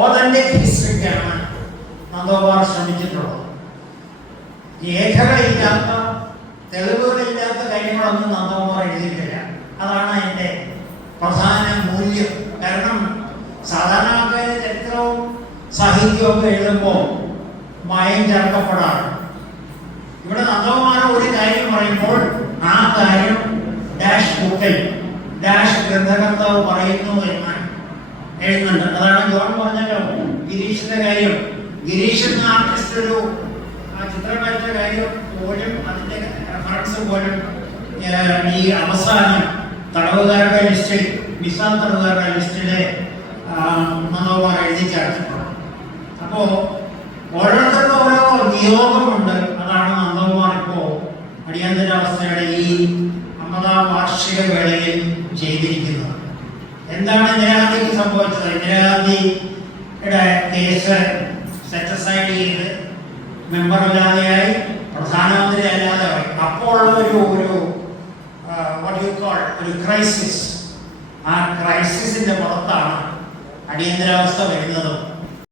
Authentic ഹിസ്റ്ററിക്കാണ് Nandakumar ശ്രമിച്ചിട്ടുള്ളത്. രേഖകളില്ലാത്ത, തെളിവുകളില്ലാത്ത കാര്യങ്ങളൊന്നും നന്ദകുമാർ എഴുതിയിട്ടില്ല. അതാണ് അതിൻ്റെ പ്രധാന മൂല്യം. കാരണം സാധാരണ ആൾക്കാർ ചരിത്രവും സാഹിത്യമൊക്കെ എഴുതുമ്പോൾ മായം ചേർക്കപ്പെടാറ്. ഇവിടെ നന്ദകുമാർ ഒരു കാര്യം പറയുമ്പോൾ ആ കാര്യം ഡാഷ് ബുക്കിൽ ഡാഷ് ഗ്രന്ഥകർത്താവ് പറയുന്നു എന്ന് എഴുതുന്നുണ്ട്. അതാണ് ജോൺ പറഞ്ഞല്ലോ ഗിരീഷിന്റെ കാര്യം. ഗിരീഷ് എന്ന ആർട്ടിസ്റ്റ് ഒരു ചിത്രം വരച്ച കാര്യം പോലും അതിന്റെ റെഫറൻസ് പോലും ഈ അവസാനം തടവുകാരുടെ ലിസ്റ്റിൽ, നിസാം തടവുകാരുടെ ലിസ്റ്റിലെ നന്ദകുമാർ എഴുതി ചേർത്തിട്ടുണ്ട്. അപ്പോ ഓരോരുത്തർക്കും ഓരോ നിയോഗമുണ്ട്. അതാണ് നന്ദകുമാർ ഇപ്പോ അടിയന്തരാവസ്ഥയുടെ ഈ 50ാം വാർഷിക വേളയിൽ ചെയ്തിരിക്കുന്നത്. എന്താണ് ഇന്ദിരാഗാന്ധിക്ക് സംഭവിച്ചത്? ഇന്ദിരാഗാന്ധിയുടെ കേസ് സെറ്റ് അസൈഡ് ചെയ്ത് മെമ്പറില്ലാതെയായി, പ്രധാനമന്ത്രി അല്ലാതെയായി. അപ്പോൾ ഒരു ക്രൈസിസ്. ആ ക്രൈസിസിന്റെ പുറത്താണ് അടിയന്തരാവസ്ഥ വരുന്നതും